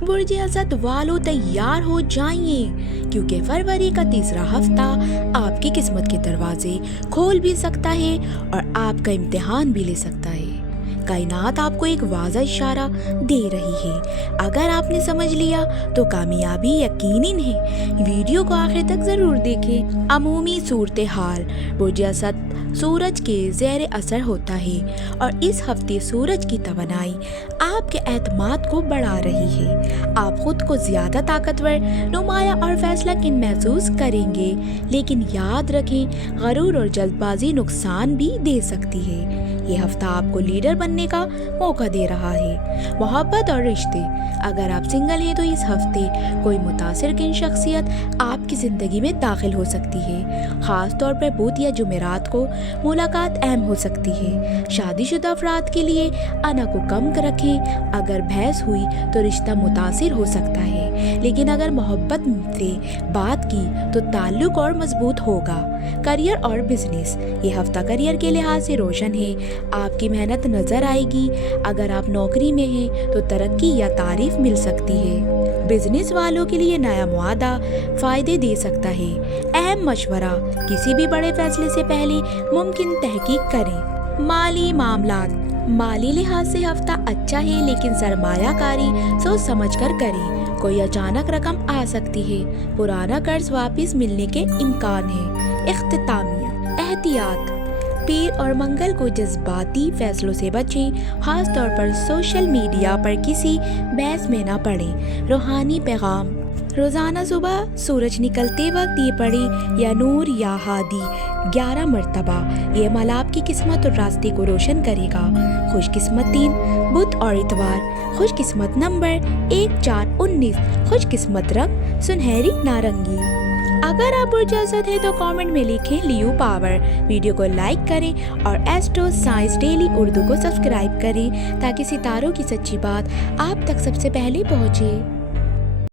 برج اسد والو تیار ہو جائیں، کیونکہ فروری کا تیسرا ہفتہ آپ کی قسمت کے دروازے کھول بھی سکتا ہے اور آپ کا امتحان بھی لے سکتا ہے۔ کائنات آپ کو ایک واضح اشارہ دے رہی ہے، اگر آپ نے سمجھ لیا تو کامیابی یقینی ہے۔ ویڈیو کو آخر تک ضرور دیکھیں۔ عمومی صورتحال: برج اسد سورج کے زیر اثر ہوتا ہے اور اس ہفتے سورج کی توانائی آپ کے اعتماد کو بڑھا رہی ہے۔ آپ خود کو زیادہ طاقتور، نمایاں اور فیصلہ کن محسوس کریں گے، لیکن یاد رکھیں غرور اور جلد بازی نقصان بھی دے سکتی ہے۔ یہ ہفتہ آپ کو لیڈر بننے کا موقع دے رہا ہے۔ محبت اور رشتے: اگر آپ سنگل ہیں تو اس ہفتے کوئی متاثر کن شخصیت آپ کی زندگی میں داخل ہو سکتی ہے، خاص طور پر بدھ یا جمعرات کو ملاقات اہم ہو سکتی ہے۔ شادی شدہ افراد کے لیے انا کو کم رکھیں، اگر بحث ہوئی تو رشتہ متاثر ہو سکتا ہے، لیکن اگر محبت سے بات کی تو تعلق اور مضبوط ہوگا۔ کریئر اور بزنس: یہ ہفتہ کریئر کے لحاظ سے روشن ہے، آپ کی محنت نظر آئے گی۔ اگر آپ نوکری میں ہیں تو ترقی یا تعریف مل سکتی ہے۔ بزنس والوں کے لیے نیا معاہدہ فائدے دے سکتا ہے۔ اہم مشورہ: کسی بھی بڑے فیصلے سے پہلے ممکن تحقیق کریں۔ مالی معاملات: مالی لحاظ سے ہفتہ اچھا ہے، لیکن سرمایہ کاری سوچ سمجھ کر کریں۔ کوئی اچانک رقم آ سکتی ہے، پرانا قرض واپس ملنے کے امکان ہے۔ اختتامیہ: احتیاط: پیر اور منگل کو جذباتی فیصلوں سے بچیں، خاص طور پر سوشل میڈیا پر کسی بحث میں نہ پڑیں۔ روحانی پیغام: روزانہ صبح سورج نکلتے وقت یہ پڑھیں، یا نور یا ہادی 11 مرتبہ۔ یہ عمل آپ کی قسمت اور راستے کو روشن کرے گا۔ خوش قسمت دن: بدھ اور اتوار۔ خوش قسمت نمبر 1 4 19۔ خوش قسمت رنگ سنہری نارنگی۔ اگر آپ برج اسد ہیں تو کامنٹ میں لکھیں لیو پاور۔ ویڈیو کو لائک کریں اور ایسٹرو سائنس ڈیلی اردو کو سبسکرائب کریں تاکہ ستاروں کی سچی بات آپ تک سب سے پہلے پہنچے۔